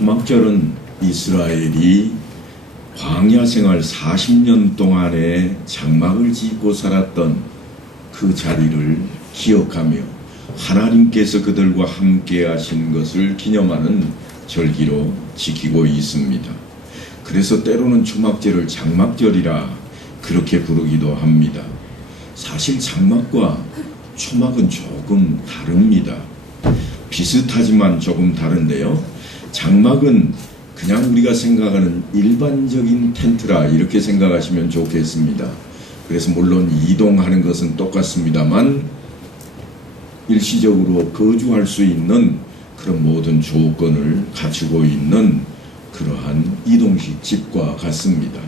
초막절은 이스라엘이 광야 생활 40년 동안에 장막을 짓고 살았던 그 자리를 기억하며 하나님께서 그들과 함께 하신 것을 기념하는 절기로 지키고 있습니다. 그래서 때로는 초막절을 장막절이라 그렇게 부르기도 합니다. 사실 장막과 초막은 조금 다릅니다. 비슷하지만 조금 다른데요. 장막은 그냥 우리가 생각하는 일반적인 텐트라 이렇게 생각하시면 좋겠습니다. 그래서 물론 이동하는 것은 똑같습니다만 일시적으로 거주할 수 있는 그런 모든 조건을 갖추고 있는 그러한 이동식 집과 같습니다.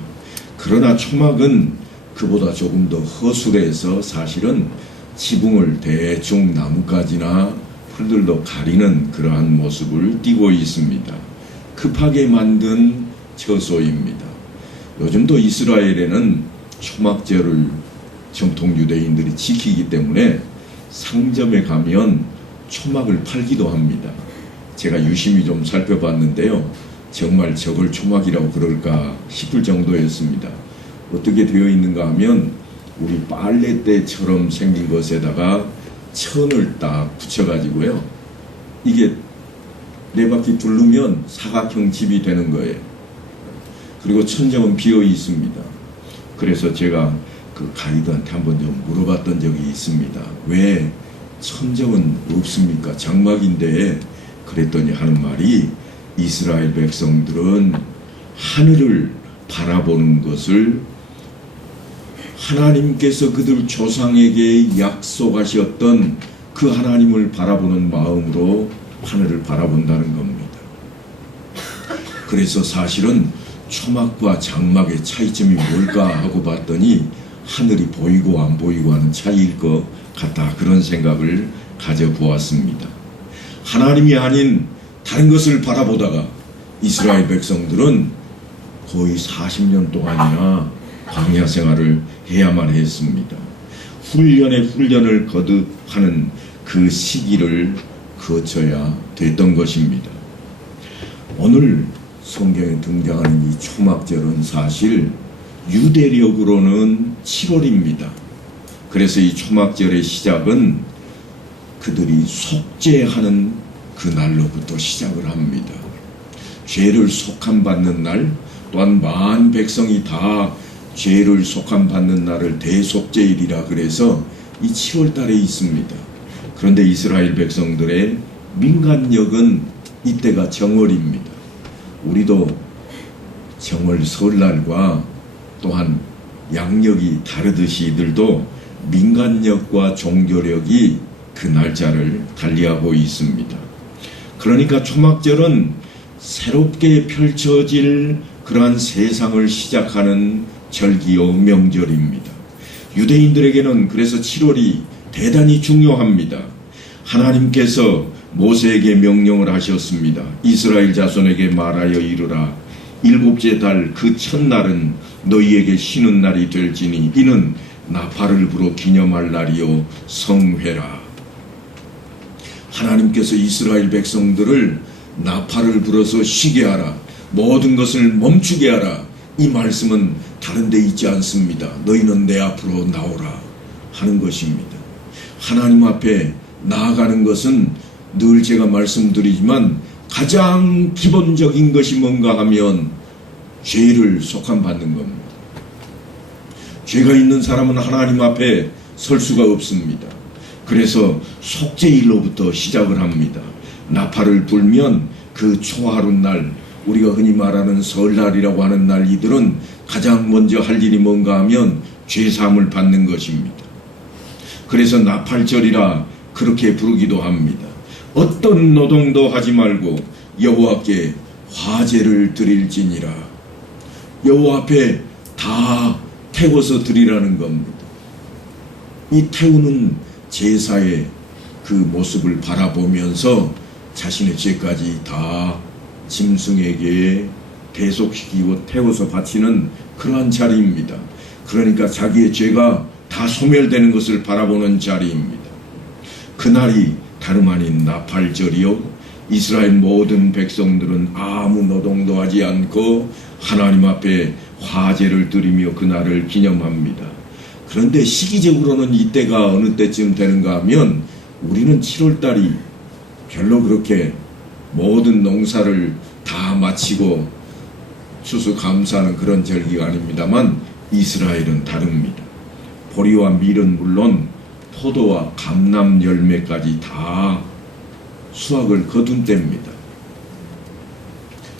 그러나 초막은 그보다 조금 더 허술해서 사실은 지붕을 대충 나뭇가지나 풀들도 가리는 그러한 모습을 띠고 있습니다. 급하게 만든 처소입니다. 요즘도 이스라엘에는 초막절을 정통 유대인들이 지키기 때문에 상점에 가면 초막을 팔기도 합니다. 제가 유심히 좀 살펴봤는데요. 정말 저걸 초막이라고 그럴까 싶을 정도였습니다. 어떻게 되어 있는가 하면 우리 빨래대처럼 생긴 것에다가 천을 딱 붙여가지고요. 이게 네 바퀴 둘르면 사각형 집이 되는 거예요. 그리고 천정은 비어 있습니다. 그래서 제가 그 가이드한테 한번 좀 물어봤던 적이 있습니다. 왜 천정은 없습니까? 장막인데. 그랬더니 하는 말이 이스라엘 백성들은 하늘을 바라보는 것을 하나님께서 그들 조상에게 약속하셨던 그 하나님을 바라보는 마음으로 하늘을 바라본다는 겁니다. 그래서 사실은 초막과 장막의 차이점이 뭘까 하고 봤더니 하늘이 보이고 안 보이고 하는 차이일 것 같다, 그런 생각을 가져보았습니다. 하나님이 아닌 다른 것을 바라보다가 이스라엘 백성들은 거의 40년 동안이나 광야 생활을 해야만 했습니다. 훈련에 훈련을 거듭하는 그 시기를 거쳐야 됐던 것입니다. 오늘 성경에 등장하는 이 초막절은 사실 유대력으로는 7월입니다. 그래서 이 초막절의 시작은 그들이 속죄하는 그 날로부터 시작을 합니다. 죄를 속함받는 날, 또한 만 백성이 다 죄를 속함받는 날을 대속죄일이라 그래서 이 7월 달에 있습니다. 그런데 이스라엘 백성들의 민간력은 이때가 정월입니다. 우리도 정월 설날과 또한 양력이 다르듯이 이들도 민간력과 종교력이 그 날짜를 달리하고 있습니다. 그러니까 초막절은 새롭게 펼쳐질 그러한 세상을 시작하는 절기요 명절입니다. 유대인들에게는 그래서 7월이 대단히 중요합니다. 하나님께서 모세에게 명령을 하셨습니다. 이스라엘 자손에게 말하여 이르라. 일곱째 달 그 첫날은 너희에게 쉬는 날이 될지니 이는 나팔을 불어 기념할 날이요 성회라. 하나님께서 이스라엘 백성들을 나팔을 불어서 쉬게 하라. 모든 것을 멈추게 하라. 이 말씀은 다른 데 있지 않습니다. 너희는 내 앞으로 나오라 하는 것입니다. 하나님 앞에 나아가는 것은 늘 제가 말씀드리지만 가장 기본적인 것이 뭔가 하면 죄를 속함받는 겁니다. 죄가 있는 사람은 하나님 앞에 설 수가 없습니다. 그래서 속죄일로부터 시작을 합니다. 나팔을 불면 그 초하룻날, 우리가 흔히 말하는 설날이라고 하는 날, 이들은 가장 먼저 할 일이 뭔가 하면 죄사함을 받는 것입니다. 그래서 나팔절이라 그렇게 부르기도 합니다. 어떤 노동도 하지 말고 여호와께 화제를 드릴지니라. 여호와 앞에 다 태워서 드리라는 겁니다. 이 태우는 제사의 그 모습을 바라보면서 자신의 죄까지 다 짐승에게 대속시키고 태워서 바치는 그러한 자리입니다. 그러니까 자기의 죄가 다 소멸되는 것을 바라보는 자리입니다. 그날이 다름 아닌 나팔절이요 이스라엘 모든 백성들은 아무 노동도 하지 않고 하나님 앞에 화제를 드리며 그날을 기념합니다. 그런데 시기적으로는 이때가 어느 때쯤 되는가 하면 우리는 7월달이 별로 그렇게 모든 농사를 다 마치고 추수감사하는 그런 절기가 아닙니다만 이스라엘은 다릅니다. 보리와 밀은 물론 포도와 감람 열매까지 다 수확을 거둔 때입니다.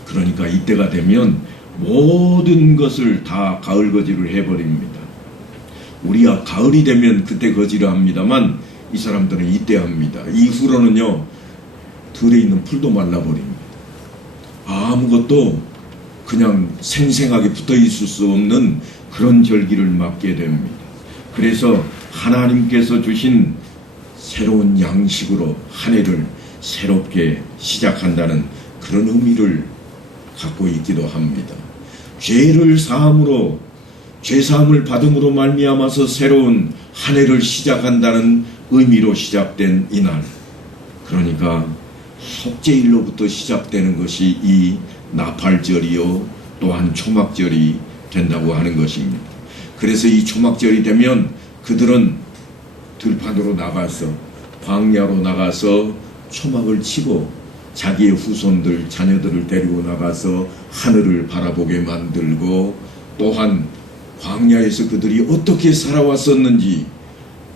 그러니까 이때가 되면 모든 것을 다 가을 거지를 해버립니다. 우리가 가을이 되면 그때 거지를 합니다만 이 사람들은 이때 합니다. 이후로는요, 들에 있는 풀도 말라버립니다. 아무것도 그냥 생생하게 붙어 있을 수 없는 그런 절기를 맞게 됩니다. 그래서 하나님께서 주신 새로운 양식으로 한 해를 새롭게 시작한다는 그런 의미를 갖고 있기도 합니다. 죄를 사함으로, 죄사함을 받음으로 말미암아서 새로운 한 해를 시작한다는 의미로 시작된 이날, 그러니까 속죄일로부터 시작되는 것이 이 나팔절이요 또한 초막절이 된다고 하는 것입니다. 그래서 이 초막절이 되면 그들은 들판으로 나가서, 광야로 나가서 초막을 치고 자기의 후손들, 자녀들을 데리고 나가서 하늘을 바라보게 만들고, 또한 광야에서 그들이 어떻게 살아왔었는지,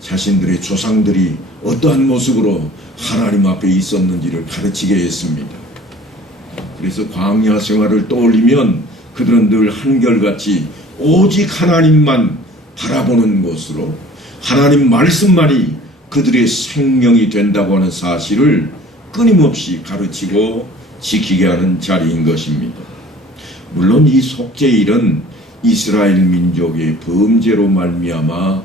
자신들의 조상들이 어떠한 모습으로 하나님 앞에 있었는지를 가르치게 했습니다. 그래서 광야 생활을 떠올리면 그들은 늘 한결같이 오직 하나님만 바라보는 것으로, 하나님 말씀만이 그들의 생명이 된다고 하는 사실을 끊임없이 가르치고 지키게 하는 자리인 것입니다. 물론 이 속죄일은 이스라엘 민족의 범죄로 말미암아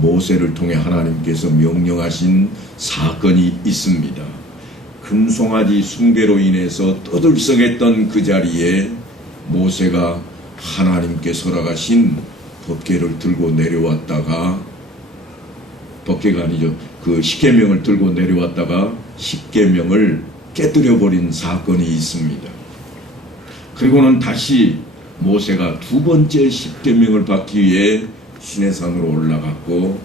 모세를 통해 하나님께서 명령하신 사건이 있습니다. 금송아지 숭배로 인해서 떠들썩했던 그 자리에 모세가 하나님께 허락하신 법궤를 들고 내려왔다가, 법궤가 아니죠, 그 십계명을 들고 내려왔다가 십계명을 깨뜨려버린 사건이 있습니다. 그리고는 다시 모세가 두 번째 십계명을 받기 위해 시내산으로 올라갔고,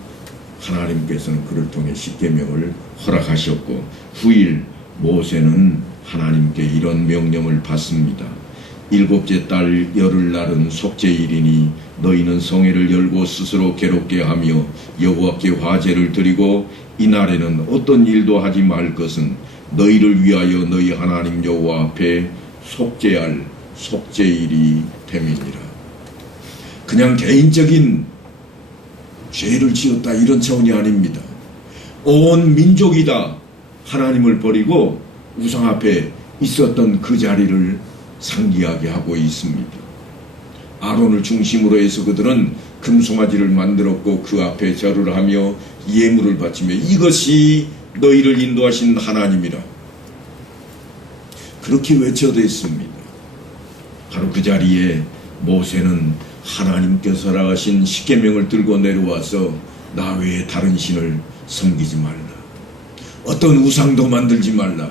하나님께서는 그를 통해 십계명을 허락하셨고, 후일 모세는 하나님께 이런 명령을 받습니다. 일곱째 달 열흘날은 속죄일이니 너희는 성회를 열고 스스로 괴롭게 하며 여호와께 화제를 드리고, 이날에는 어떤 일도 하지 말 것은 너희를 위하여 너희 하나님 여호와 앞에 속죄할 속죄일이 됨이니라. 그냥 개인적인 죄를 지었다 이런 차원이 아닙니다. 온 민족이 다 하나님을 버리고 우상 앞에 있었던 그 자리를 상기하게 하고 있습니다. 아론을 중심으로 해서 그들은 금송아지를 만들었고 그 앞에 절을 하며 예물을 바치며 이것이 너희를 인도하신 하나님이라 그렇게 외쳐댔습니다. 바로 그 자리에 모세는 하나님께서 허락하신 십계명을 들고 내려와서 나 외에 다른 신을 섬기지 말라, 어떤 우상도 만들지 말라,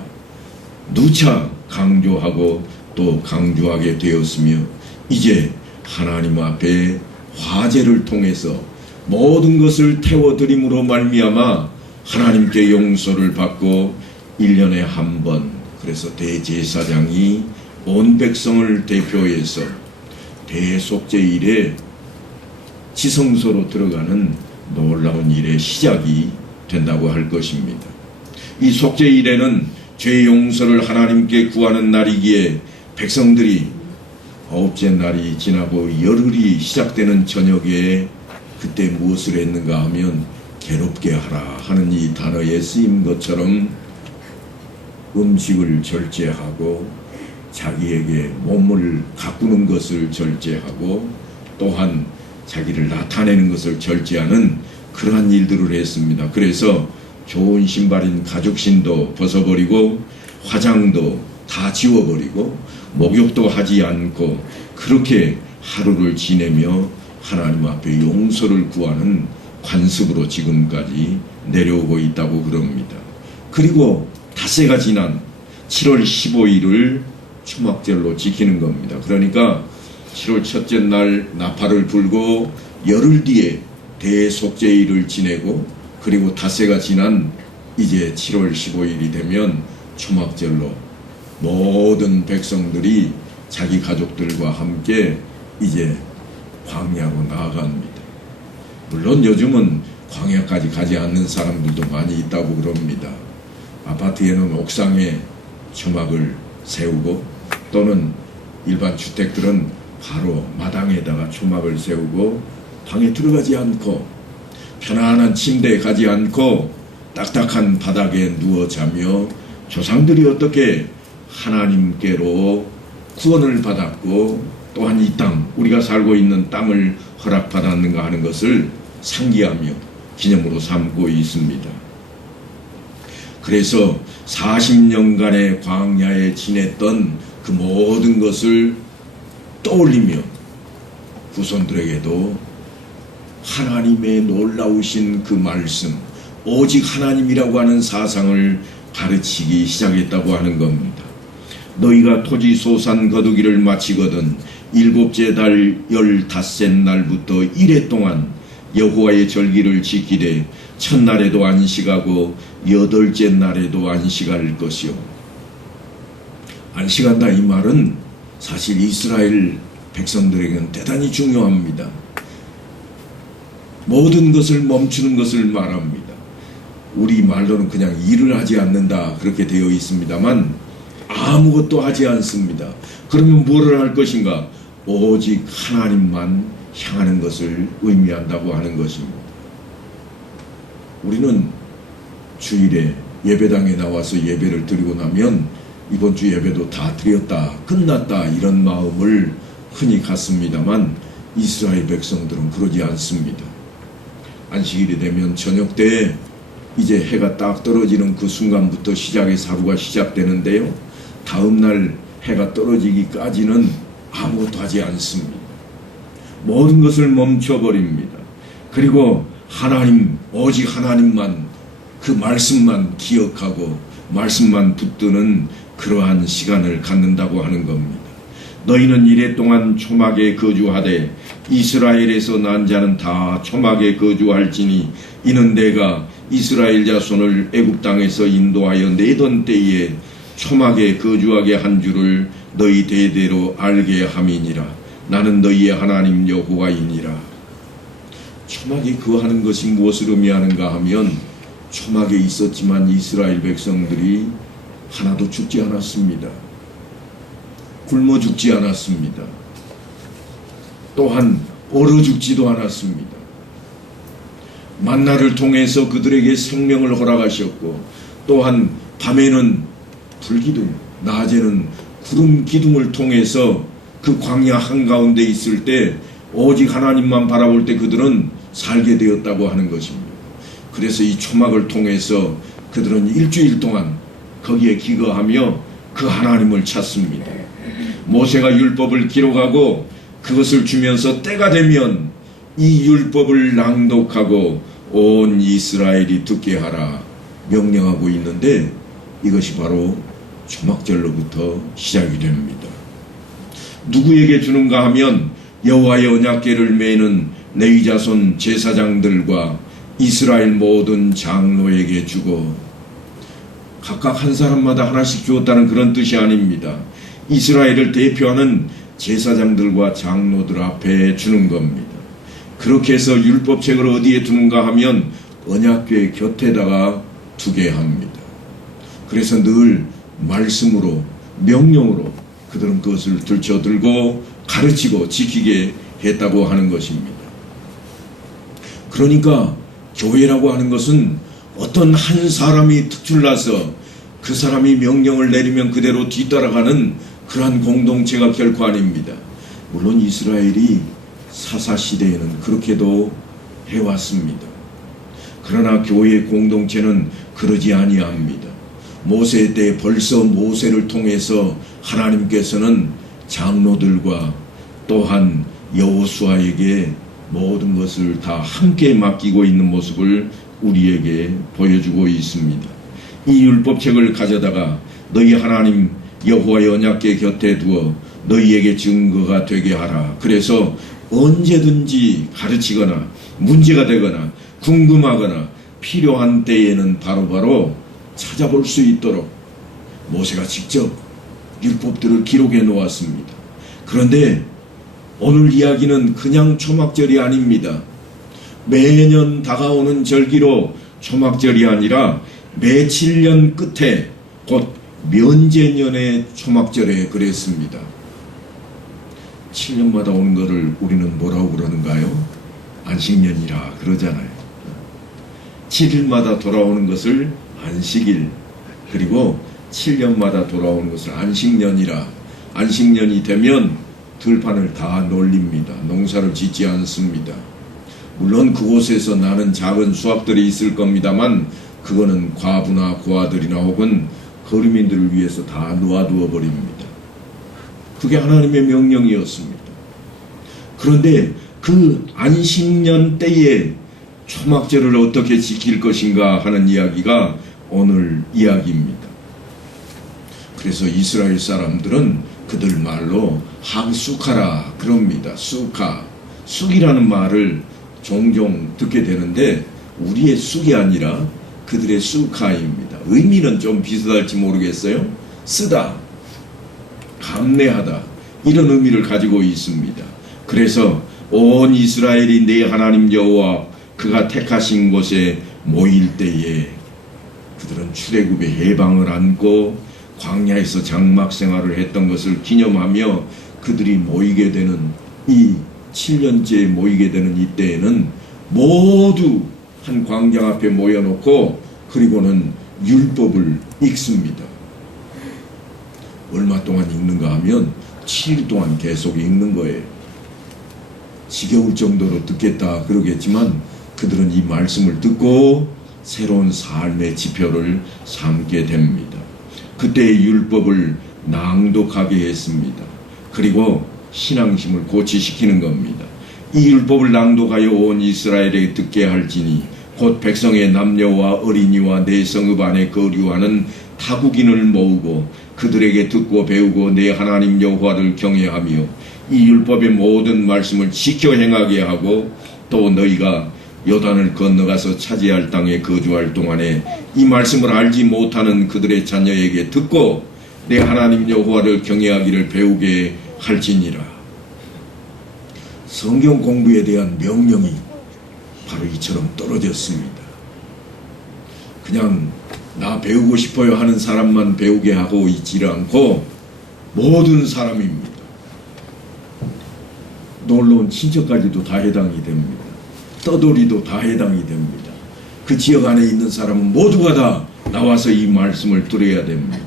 누차 강조하고 또 강조하게 되었으며, 이제 하나님 앞에 화제를 통해서 모든 것을 태워드림으로 말미암아 하나님께 용서를 받고 1년에 한 번, 그래서 대제사장이 온 백성을 대표해서 대속죄일에 지성소로 들어가는 놀라운 일의 시작이 된다고 할 것입니다. 이 속죄일에는 죄 용서를 하나님께 구하는 날이기에 백성들이 9째 날이 지나고 열흘이 시작되는 저녁에 그때 무엇을 했는가 하면 괴롭게 하라 하는 이 단어에 쓰인 것처럼 음식을 절제하고 자기에게 몸을 가꾸는 것을 절제하고 또한 자기를 나타내는 것을 절제하는 그러한 일들을 했습니다. 그래서 좋은 신발인 가죽신도 벗어버리고 화장도 다 지워버리고 목욕도 하지 않고 그렇게 하루를 지내며 하나님 앞에 용서를 구하는 관습으로 지금까지 내려오고 있다고 그럽니다. 그리고 닷새가 지난 7월 15일을 초막절로 지키는 겁니다. 그러니까 7월 첫째 날 나팔을 불고 열흘 뒤에 대속죄일을 지내고 그리고 닷새가 지난 이제 7월 15일이 되면 초막절로 모든 백성들이 자기 가족들과 함께 이제 광야로 나아갑니다. 물론 요즘은 광야까지 가지 않는 사람들도 많이 있다고 그럽니다. 아파트에는 옥상에 초막을 세우고 또는 일반 주택들은 바로 마당에다가 초막을 세우고 방에 들어가지 않고 편안한 침대에 가지 않고 딱딱한 바닥에 누워 자며 조상들이 어떻게 하나님께로 구원을 받았고 또한 이 땅, 우리가 살고 있는 땅을 허락받았는가 하는 것을 상기하며 기념으로 삼고 있습니다. 그래서 40년간의 광야에 지냈던 그 모든 것을 떠올리며 후손들에게도 하나님의 놀라우신 그 말씀, 오직 하나님이라고 하는 사상을 가르치기 시작했다고 하는 겁니다. 너희가 토지 소산 거두기를 마치거든 일곱째 달 15째 날부터 이래 동안 여호와의 절기를 지키되 첫날에도 안식하고 여덟째 날에도 안식할 것이요. 안식한다 이 말은 사실 이스라엘 백성들에게는 대단히 중요합니다. 모든 것을 멈추는 것을 말합니다. 우리 말로는 그냥 일을 하지 않는다 그렇게 되어 있습니다만 아무것도 하지 않습니다. 그러면 뭐를 할 것인가? 오직 하나님만 향하는 것을 의미한다고 하는 것입니다. 우리는 주일에 예배당에 나와서 예배를 드리고 나면 이번 주 예배도 다 드렸다, 끝났다 이런 마음을 흔히 갖습니다만 이스라엘 백성들은 그러지 않습니다. 안식일이 되면 저녁 때에 이제 해가 딱 떨어지는 그 순간부터 시작해서 하루가 시작되는데요. 다음날 해가 떨어지기까지는 아무것도 하지 않습니다. 모든 것을 멈춰버립니다. 그리고 하나님, 오직 하나님만, 그 말씀만 기억하고 말씀만 붙드는 그러한 시간을 갖는다고 하는 겁니다. 너희는 이래 동안 초막에 거주하되 이스라엘에서 난 자는 다 초막에 거주할지니 이는 내가 이스라엘 자손을 애굽 땅에서 인도하여 내던 때에 초막에 거주하게 한 줄을 너희 대대로 알게 함이니라. 나는 너희의 하나님 여호와이니라. 초막에 거하는 것이 무엇을 의미하는가 하면 초막에 있었지만 이스라엘 백성들이 하나도 죽지 않았습니다. 굶어 죽지 않았습니다. 또한 얼어 죽지도 않았습니다. 만나를 통해서 그들에게 생명을 허락하셨고 또한 밤에는 불기둥, 낮에는 구름 기둥을 통해서 그 광야 한가운데 있을 때 오직 하나님만 바라볼 때 그들은 살게 되었다고 하는 것입니다. 그래서 이 초막을 통해서 그들은 일주일 동안 거기에 기거하며 그 하나님을 찾습니다. 모세가 율법을 기록하고 그것을 주면서 때가 되면 이 율법을 낭독하고 온 이스라엘이 듣게 하라 명령하고 있는데 이것이 바로 초막절로부터 시작이 됩니다. 누구에게 주는가 하면 여호와의 언약궤를 메는 레위 자손 제사장들과 이스라엘 모든 장로에게 주고 각각 한 사람마다 하나씩 주었다는 그런 뜻이 아닙니다. 이스라엘을 대표하는 제사장들과 장로들 앞에 주는 겁니다. 그렇게 해서 율법책을 어디에 두는가 하면 언약궤 곁에다가 두게 합니다. 그래서 늘 말씀으로 명령으로 그들은 그것을 들춰들고 가르치고 지키게 했다고 하는 것입니다. 그러니까 교회라고 하는 것은 어떤 한 사람이 특출나서 그 사람이 명령을 내리면 그대로 뒤따라가는 그러한 공동체가 결코 아닙니다. 물론 이스라엘이 사사시대에는 그렇게도 해왔습니다. 그러나 교회 공동체는 그러지 아니합니다. 모세 때 벌써 모세를 통해서 하나님께서는 장로들과 또한 여호수아에게 모든 것을 다 함께 맡기고 있는 모습을 우리에게 보여주고 있습니다. 이 율법책을 가져다가 너희 하나님 여호와의 언약궤 곁에 두어 너희에게 증거가 되게 하라. 그래서 언제든지 가르치거나 문제가 되거나 궁금하거나 필요한 때에는 바로바로 찾아볼 수 있도록 모세가 직접 율법들을 기록해 놓았습니다. 그런데 오늘 이야기는 그냥 초막절이 아닙니다. 매년 다가오는 절기로 초막절이 아니라 매 7년 끝에 곧 면제년의 초막절에 그랬습니다. 7년마다 오는 것을 우리는 뭐라고 그러는가요? 안식년이라 그러잖아요. 7일마다 돌아오는 것을 안식일, 그리고 7년마다 돌아오는 것을 안식년이라. 안식년이 되면 들판을 다 놀립니다. 농사를 짓지 않습니다. 물론 그곳에서 나는 작은 수확들이 있을 겁니다만 그거는 과부나 고아들이나 혹은 거류민들을 위해서 다 놓아두어 버립니다. 그게 하나님의 명령이었습니다. 그런데 그 안식년 때에 초막절을 어떻게 지킬 것인가 하는 이야기가 오늘 이야기입니다. 그래서 이스라엘 사람들은 그들 말로 항수카라 그럽니다. 수카, 쑥이라는 말을 종종 듣게 되는데 우리의 쑥이 아니라 그들의 수카입니다. 의미는 좀 비슷할지 모르겠어요. 쓰다, 감내하다, 이런 의미를 가지고 있습니다. 그래서 온 이스라엘이 내 하나님 여호와 그가 택하신 곳에 모일 때에 그들은 출애굽의 해방을 안고 광야에서 장막 생활을 했던 것을 기념하며 그들이 모이게 되는 이 7년째 모이게 되는 이때에는 모두 한 광장 앞에 모여놓고 그리고는 율법을 읽습니다. 얼마 동안 읽는가 하면 7일 동안 계속 읽는 거예요. 지겨울 정도로 듣겠다 그러겠지만 그들은 이 말씀을 듣고 새로운 삶의 지표를 삼게 됩니다. 그때의 율법을 낭독하게 했습니다. 그리고 신앙심을 고취시키는 겁니다. 이 율법을 낭독하여 온 이스라엘에게 듣게 할지니 곧 백성의 남녀와 어린이와 내 성읍 안에 거류하는 타국인을 모으고 그들에게 듣고 배우고 내 하나님 여호와를 경외하며 이 율법의 모든 말씀을 지켜 행하게 하고 또 너희가 요단을 건너가서 차지할 땅에 거주할 동안에 이 말씀을 알지 못하는 그들의 자녀에게 듣고 내 하나님 여호와를 경외하기를 배우게 할지니라. 성경 공부에 대한 명령이 바로 이처럼 떨어졌습니다. 그냥 나 배우고 싶어요 하는 사람만 배우게 하고 있지를 않고 모든 사람입니다. 놀러온 친척까지도 다 해당이 됩니다. 떠돌이도 다 해당이 됩니다. 그 지역 안에 있는 사람은 모두가 다 나와서 이 말씀을 들어야 됩니다.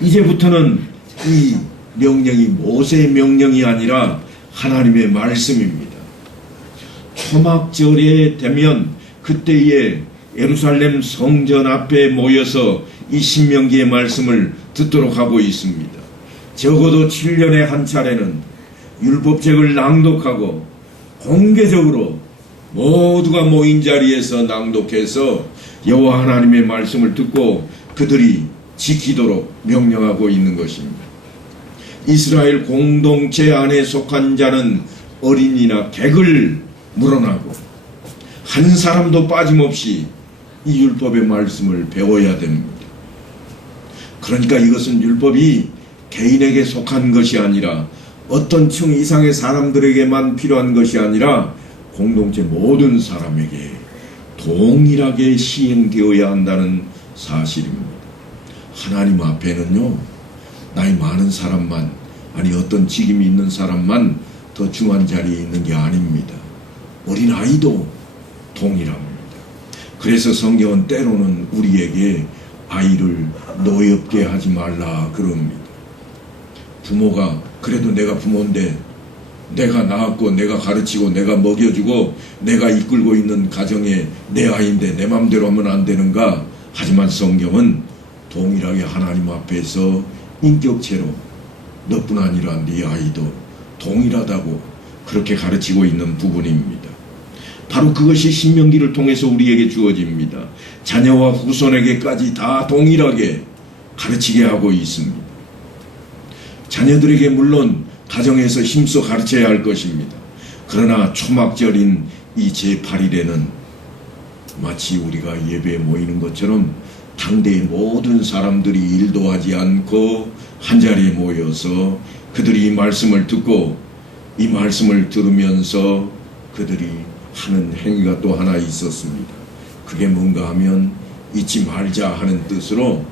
이제부터는 이 명령이 모세의 명령이 아니라 하나님의 말씀입니다. 초막절에 되면 그때에 예루살렘 성전 앞에 모여서 이 신명기의 말씀을 듣도록 하고 있습니다. 적어도 7년에 한 차례는 율법책을 낭독하고 공개적으로 모두가 모인 자리에서 낭독해서 여호와 하나님의 말씀을 듣고 그들이 지키도록 명령하고 있는 것입니다. 이스라엘 공동체 안에 속한 자는 어린이나 객을 물어나고 한 사람도 빠짐없이 이 율법의 말씀을 배워야 됩니다. 그러니까 이것은 율법이 개인에게 속한 것이 아니라 어떤 층 이상의 사람들에게만 필요한 것이 아니라 공동체 모든 사람에게 동일하게 시행되어야 한다는 사실입니다. 하나님 앞에는요, 나이 많은 사람만, 아니 어떤 직임이 있는 사람만 더 중요한 자리에 있는 게 아닙니다. 어린아이도 동일합니다. 그래서 성경은 때로는 우리에게 아이를 노엽게 하지 말라 그럽니다. 부모가 그래도 내가 부모인데 내가 낳았고 내가 가르치고 내가 먹여주고 내가 이끌고 있는 가정에 내 아이인데 내 맘대로 하면 안 되는가? 하지만 성경은 동일하게 하나님 앞에서 인격체로 너뿐 아니라 네 아이도 동일하다고 그렇게 가르치고 있는 부분입니다. 바로 그것이 신명기를 통해서 우리에게 주어집니다. 자녀와 후손에게까지 다 동일하게 가르치게 하고 있습니다. 자녀들에게 물론 가정에서 힘써 가르쳐야 할 것입니다. 그러나 초막절인 이 제8일에는 마치 우리가 예배에 모이는 것처럼 당대의 모든 사람들이 일도 하지 않고 한자리에 모여서 그들이 이 말씀을 듣고 이 말씀을 들으면서 그들이 하는 행위가 또 하나 있었습니다. 그게 뭔가 하면 잊지 말자 하는 뜻으로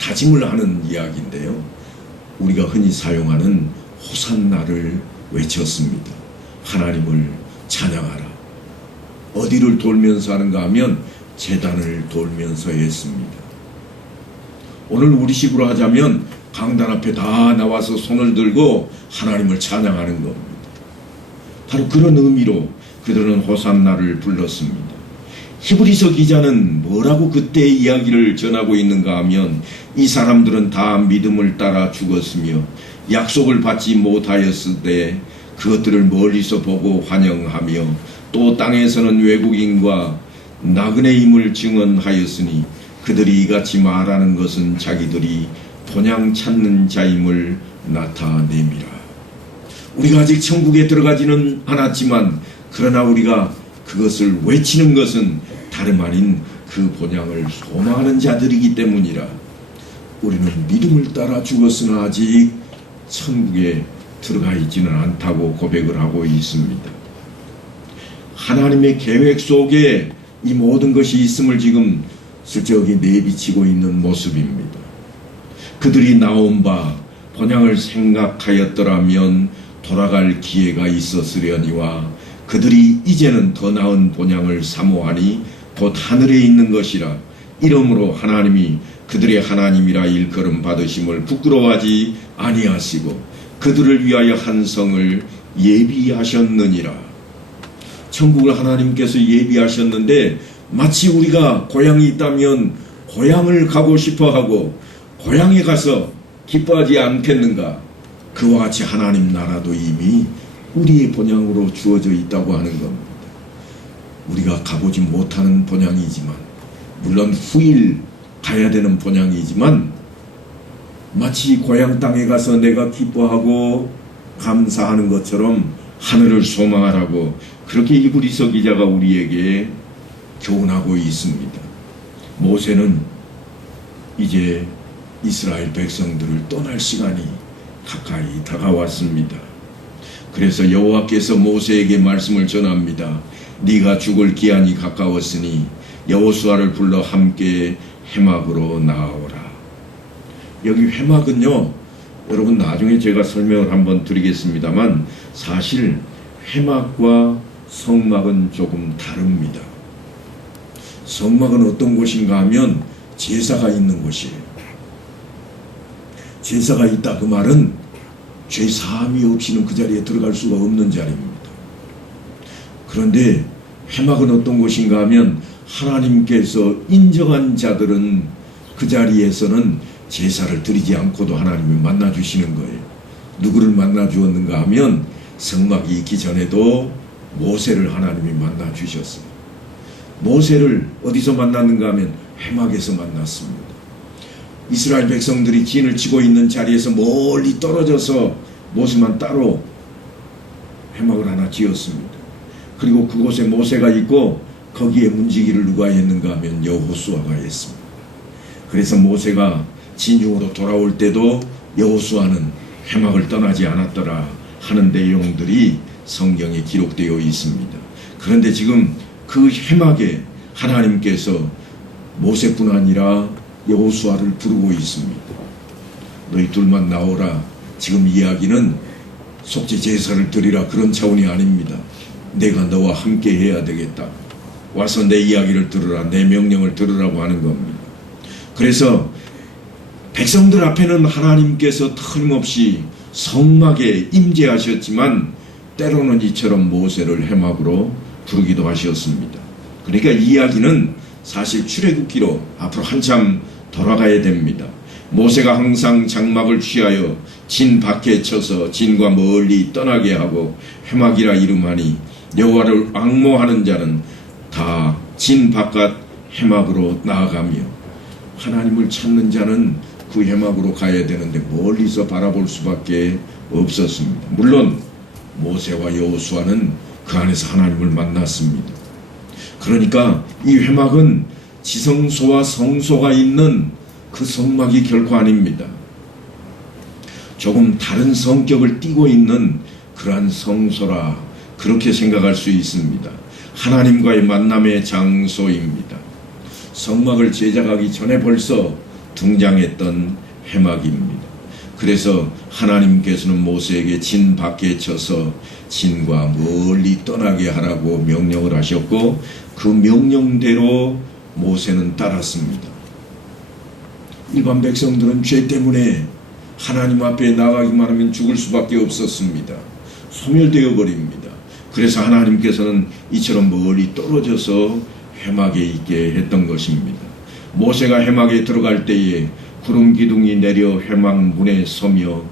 다짐을 하는 이야기인데요. 우리가 흔히 사용하는 호산나를 외쳤습니다. 하나님을 찬양하라. 어디를 돌면서 하는가 하면 제단을 돌면서 했습니다. 오늘 우리식으로 하자면 강단 앞에 다 나와서 손을 들고 하나님을 찬양하는 겁니다. 바로 그런 의미로 그들은 호산나를 불렀습니다. 히브리서 기자는 뭐라고 그때의 이야기를 전하고 있는가 하면 이 사람들은 다 믿음을 따라 죽었으며 약속을 받지 못하였을 때 그것들을 멀리서 보고 환영하며 또 땅에서는 외국인과 나그네임을 증언하였으니 그들이 이같이 말하는 것은 자기들이 본향 찾는 자임을 나타냄이라. 우리가 아직 천국에 들어가지는 않았지만 그러나 우리가 그것을 외치는 것은 다름 아닌 그 본향을 소망하는 자들이기 때문이라. 우리는 믿음을 따라 죽었으나 아직 천국에 들어가 있지는 않다고 고백을 하고 있습니다. 하나님의 계획 속에 이 모든 것이 있음을 지금 슬쩍이 내비치고 있는 모습입니다. 그들이 나온 바 본향을 생각하였더라면 돌아갈 기회가 있었으려니와 그들이 이제는 더 나은 본향을 사모하니 곧 하늘에 있는 것이라. 이러므로 하나님이 그들의 하나님이라 일컬음 받으심을 부끄러워하지 아니하시고 그들을 위하여 한 성을 예비하셨느니라. 천국을 하나님께서 예비하셨는데 마치 우리가 고향이 있다면 고향을 가고 싶어하고 고향에 가서 기뻐하지 않겠는가. 그와 같이 하나님 나라도 이미 우리의 본향으로 주어져 있다고 하는 겁니다. 우리가 가보지 못하는 본향이지만 물론 후일 가야 되는 본향이지만 마치 고향 땅에 가서 내가 기뻐하고 감사하는 것처럼 하늘을 소망하라고 그렇게 히브리서 기자가 우리에게 교훈하고 있습니다. 모세는 이제 이스라엘 백성들을 떠날 시간이 가까이 다가왔습니다. 그래서 여호와께서 모세에게 말씀을 전합니다. 네가 죽을 기한이 가까웠으니 여호수아를 불러 함께 해막으로 나아오라. 여기 해막은요, 여러분 나중에 제가 설명을 한번 드리겠습니다만 사실 해막과 성막은 조금 다릅니다. 성막은 어떤 곳인가 하면 제사가 있는 곳이에요. 제사가 있다 그 말은 죄 사함이 없이는 그 자리에 들어갈 수가 없는 자리입니다. 그런데 해막은 어떤 곳인가 하면 하나님께서 인정한 자들은 그 자리에서는 제사를 드리지 않고도 하나님이 만나주시는 거예요. 누구를 만나주었는가 하면 성막이 있기 전에도 모세를 하나님이 만나주셨어요. 모세를 어디서 만났는가 하면 해막에서 만났습니다. 이스라엘 백성들이 진을 치고 있는 자리에서 멀리 떨어져서 모세만 따로 해막을 하나 지었습니다. 그리고 그곳에 모세가 있고 거기에 문지기를 누가 했는가 하면 여호수아가 했습니다. 그래서 모세가 진중으로 돌아올 때도 여호수아는 해막을 떠나지 않았더라 하는 내용들이 성경에 기록되어 있습니다. 그런데 지금 그 해막에 하나님께서 모세뿐 아니라 여호수아를 부르고 있습니다. 너희 둘만 나오라. 지금 이야기는 속죄 제사를 드리라 그런 차원이 아닙니다. 내가 너와 함께 해야 되겠다. 와서 내 이야기를 들으라. 내 명령을 들으라고 하는 겁니다. 그래서 백성들 앞에는 하나님께서 틀림없이 성막에 임재하셨지만 때로는 이처럼 모세를 해막으로 부르기도 하셨습니다. 그러니까 이 이야기는 사실 출애굽기로 앞으로 한참 돌아가야 됩니다. 모세가 항상 장막을 취하여 진 밖에 쳐서 진과 멀리 떠나게 하고 해막이라 이름하니 여호와를 앙모하는 자는 다 진 바깥 해막으로 나아가며 하나님을 찾는 자는 그 회막으로 가야 되는데 멀리서 바라볼 수밖에 없었습니다. 물론 모세와 여호수아는 그 안에서 하나님을 만났습니다. 그러니까 이 회막은 지성소와 성소가 있는 그 성막이 결코 아닙니다. 조금 다른 성격을 띠고 있는 그러한 성소라 그렇게 생각할 수 있습니다. 하나님과의 만남의 장소입니다. 성막을 제작하기 전에 벌써 등장했던 회막입니다. 그래서 하나님께서는 모세에게 진 밖에 쳐서 진과 멀리 떠나게 하라고 명령을 하셨고 그 명령대로 모세는 따랐습니다. 일반 백성들은 죄 때문에 하나님 앞에 나가기만 하면 죽을 수밖에 없었습니다. 소멸되어 버립니다. 그래서 하나님께서는 이처럼 멀리 떨어져서 회막에 있게 했던 것입니다. 모세가 회막에 들어갈 때에 구름 기둥이 내려 회막 문에 서며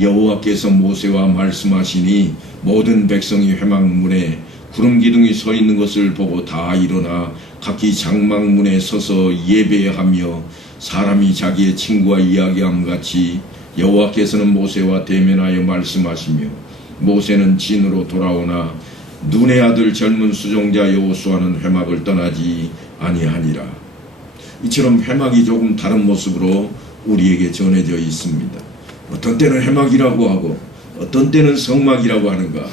여호와께서 모세와 말씀하시니 모든 백성이 회막 문에 구름 기둥이 서 있는 것을 보고 다 일어나 각기 장막 문에 서서 예배하며 사람이 자기의 친구와 이야기함 같이 여호와께서는 모세와 대면하여 말씀하시며 모세는 진으로 돌아오나 눈의 아들 젊은 수종자 여호수아는 회막을 떠나지 아니하니라. 이처럼 회막이 조금 다른 모습으로 우리에게 전해져 있습니다. 어떤 때는 회막이라고 하고 어떤 때는 성막이라고 하는가.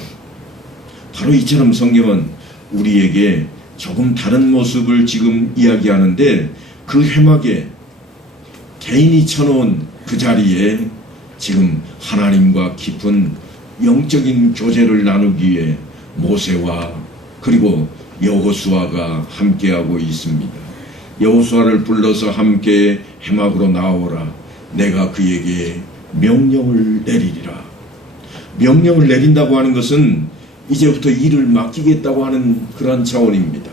바로 이처럼 성경은 우리에게 조금 다른 모습을 지금 이야기하는데 그 회막에 개인이 쳐놓은 그 자리에 지금 하나님과 깊은 영적인 교제를 나누기 위해 모세와 그리고 여호수아가 함께하고 있습니다. 여호수아를 불러서 함께 회막으로 나오라. 내가 그에게 명령을 내리리라. 명령을 내린다고 하는 것은 이제부터 일을 맡기겠다고 하는 그런 차원입니다.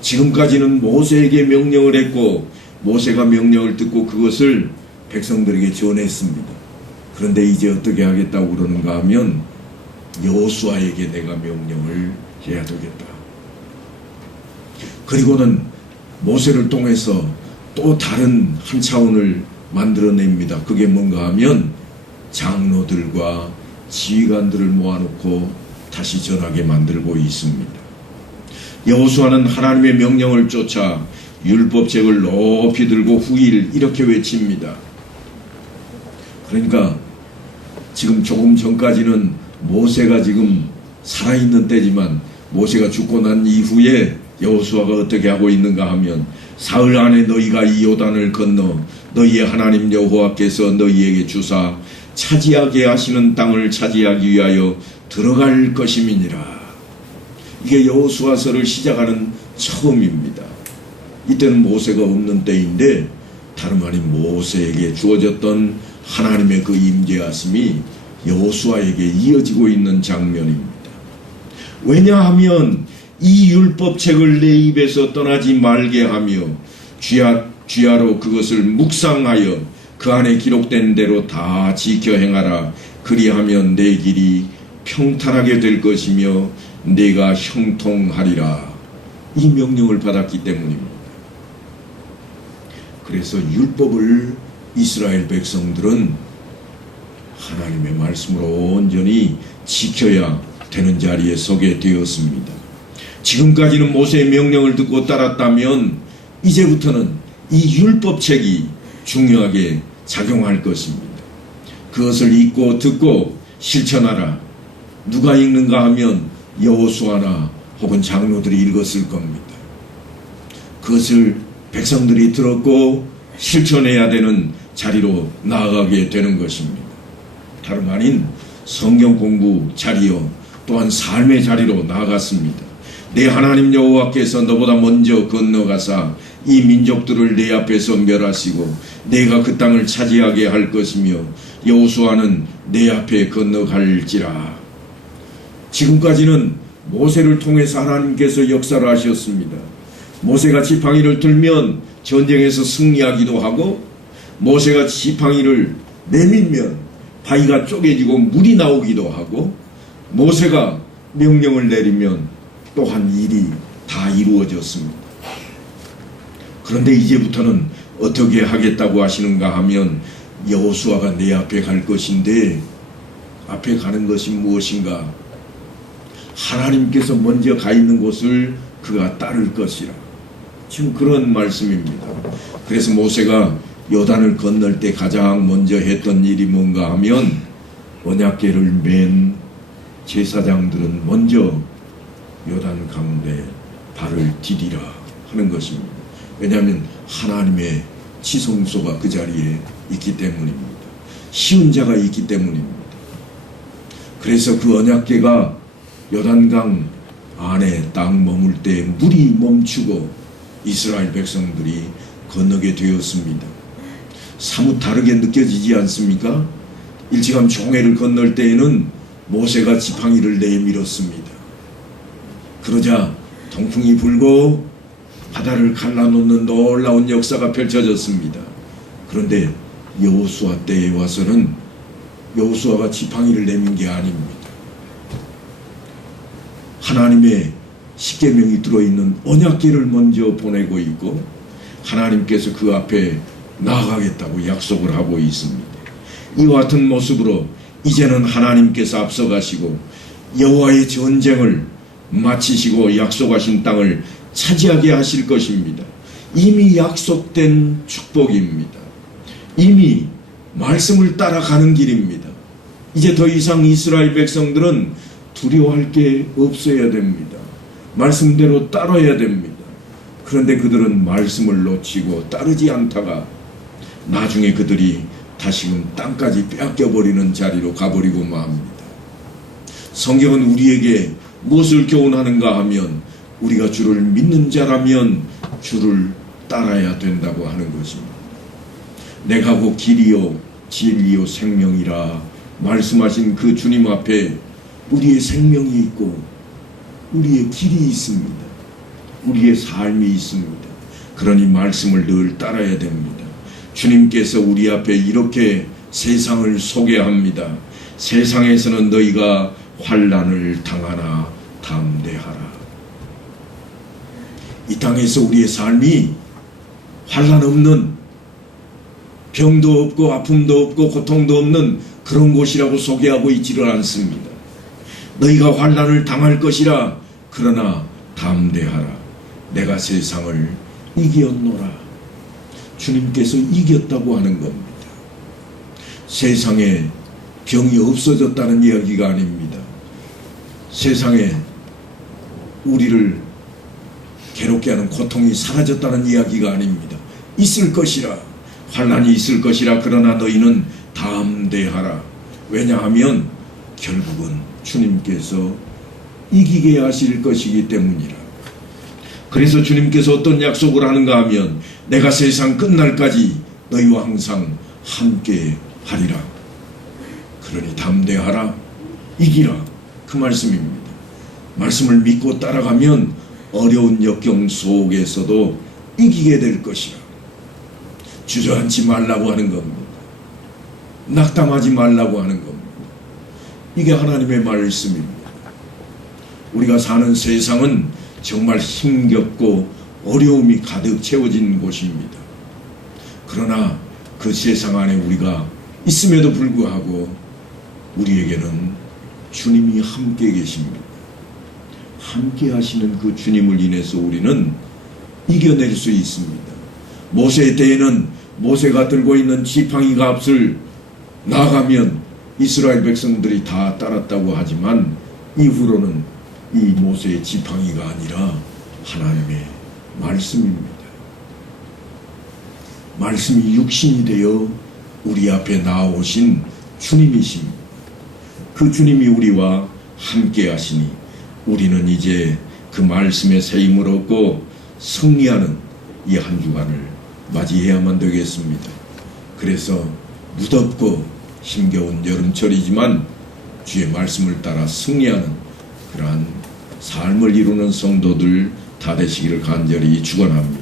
지금까지는 모세에게 명령을 했고 모세가 명령을 듣고 그것을 백성들에게 전했습니다. 그런데 이제 어떻게 하겠다고 그러는가 하면 여호수아에게 내가 명령을 해야 되겠다. 그리고는 모세를 통해서 또 다른 한 차원을 만들어냅니다. 그게 뭔가 하면 장로들과 지휘관들을 모아놓고 다시 전하게 만들고 있습니다. 여호수아는 하나님의 명령을 쫓아 율법책을 높이 들고 후일 이렇게 외칩니다. 그러니까 지금 조금 전까지는 모세가 지금 살아있는 때지만 모세가 죽고 난 이후에 여호수아가 어떻게 하고 있는가 하면 사흘 안에 너희가 이 요단을 건너 너희의 하나님 여호와께서 너희에게 주사 차지하게 하시는 땅을 차지하기 위하여 들어갈 것임이니라. 이게 여호수아서를 시작하는 처음입니다. 이때는 모세가 없는 때인데 다름 아닌 모세에게 주어졌던 하나님의 그 임재하심이 여호수아에게 이어지고 있는 장면입니다. 왜냐하면 이 율법책을 내 입에서 떠나지 말게 하며 쥐하로 그것을 묵상하여 그 안에 기록된 대로 다 지켜 행하라. 그리하면 내 길이 평탄하게 될 것이며 내가 형통하리라. 이 명령을 받았기 때문입니다. 그래서 율법을 이스라엘 백성들은 하나님의 말씀으로 온전히 지켜야 되는 자리에 서게 되었습니다. 지금까지는 모세의 명령을 듣고 따랐다면 이제부터는 이 율법책이 중요하게 작용할 것입니다. 그것을 읽고 듣고 실천하라. 누가 읽는가 하면 여호수아나 혹은 장로들이 읽었을 겁니다. 그것을 백성들이 들었고 실천해야 되는 자리로 나아가게 되는 것입니다. 다름 아닌 성경 공부 자리요 또한 삶의 자리로 나아갔습니다. 내 하나님 여호와께서 너보다 먼저 건너가사 이 민족들을 내 앞에서 멸하시고 내가 그 땅을 차지하게 할 것이며 여호수아는 내 앞에 건너갈지라. 지금까지는 모세를 통해서 하나님께서 역사를 하셨습니다. 모세가 지팡이를 들면 전쟁에서 승리하기도 하고 모세가 지팡이를 내밀면 바위가 쪼개지고 물이 나오기도 하고 모세가 명령을 내리면 또한 일이 다 이루어졌습니다. 그런데 이제부터는 어떻게 하겠다고 하시는가 하면 여호수아가 내 앞에 갈 것인데 앞에 가는 것이 무엇인가? 하나님께서 먼저 가 있는 곳을 그가 따를 것이라. 지금 그런 말씀입니다. 그래서 모세가 요단을 건널 때 가장 먼저 했던 일이 뭔가 하면 언약궤를 맨 제사장들은 먼저 요단 가운데 발을 디디라 하는 것입니다. 왜냐하면 하나님의 지성소가 그 자리에 있기 때문입니다. 쉬운 자가 있기 때문입니다. 그래서 그 언약궤가 요단강 안에 딱 머물 때 물이 멈추고 이스라엘 백성들이 건너게 되었습니다. 사뭇 다르게 느껴지지 않습니까? 일찌감 종회를 건널 때에는 모세가 지팡이를 내밀었습니다. 그러자 동풍이 불고 바다를 갈라놓는 놀라운 역사가 펼쳐졌습니다. 그런데 여호수아 때에 와서는 여호수아가 지팡이를 내민 게 아닙니다. 하나님의 십계명이 들어있는 언약궤를 먼저 보내고 있고 하나님께서 그 앞에 나아가겠다고 약속을 하고 있습니다. 이와 같은 모습으로 이제는 하나님께서 앞서가시고 여호와의 전쟁을 마치시고 약속하신 땅을 차지하게 하실 것입니다. 이미 약속된 축복입니다. 이미 말씀을 따라가는 길입니다. 이제 더 이상 이스라엘 백성들은 두려워할 게 없어야 됩니다. 말씀대로 따라야 됩니다. 그런데 그들은 말씀을 놓치고 따르지 않다가 나중에 그들이 다시금 땅까지 뺏겨버리는 자리로 가버리고 맙니다. 성경은 우리에게 무엇을 교훈하는가 하면 우리가 주를 믿는 자라면 주를 따라야 된다고 하는 것입니다. 내가 곧 길이요 진리요 생명이라 말씀하신 그 주님 앞에 우리의 생명이 있고 우리의 길이 있습니다. 우리의 삶이 있습니다. 그러니 말씀을 늘 따라야 됩니다. 주님께서 우리 앞에 이렇게 세상을 소개합니다. 세상에서는 너희가 환난을 당하나 담대하라. 이 땅에서 우리의 삶이 환난 없는, 병도 없고 아픔도 없고 고통도 없는 그런 곳이라고 소개하고 있지를 않습니다. 너희가 환난을 당할 것이라. 그러나 담대하라. 내가 세상을 이겼노라. 주님께서 이겼다고 하는 겁니다. 세상에 병이 없어졌다는 이야기가 아닙니다. 세상에 우리를 괴롭게 하는 고통이 사라졌다는 이야기가 아닙니다. 있을 것이라. 환난이 있을 것이라. 그러나 너희는 담대하라. 왜냐하면 결국은 주님께서 이기게 하실 것이기 때문이라. 그래서 주님께서 어떤 약속을 하는가 하면 내가 세상 끝날까지 너희와 항상 함께 하리라. 그러니 담대하라. 이기라. 그 말씀입니다. 말씀을 믿고 따라가면 어려운 역경 속에서도 이기게 될 것이라. 주저앉지 말라고 하는 겁니다. 낙담하지 말라고 하는 겁니다. 이게 하나님의 말씀입니다. 우리가 사는 세상은 정말 힘겹고 어려움이 가득 채워진 곳입니다. 그러나 그 세상 안에 우리가 있음에도 불구하고 우리에게는 주님이 함께 계십니다. 함께 하시는 그 주님을 인해서 우리는 이겨낼 수 있습니다. 모세 때에는 모세가 들고 있는 지팡이가 앞을 나가면 이스라엘 백성들이 다 따랐다고 하지만 이후로는 이 모세의 지팡이가 아니라 하나님의 말씀입니다. 말씀이 육신이 되어 우리 앞에 나오신 주님이십니다. 그 주님이 우리와 함께 하시니 우리는 이제 그 말씀의 새 힘을 얻고 승리하는 이 한 주간을 맞이해야만 되겠습니다. 그래서 무덥고 힘겨운 여름철이지만 주의 말씀을 따라 승리하는 그러한 삶을 이루는 성도들 다 되시기를 간절히 축원합니다.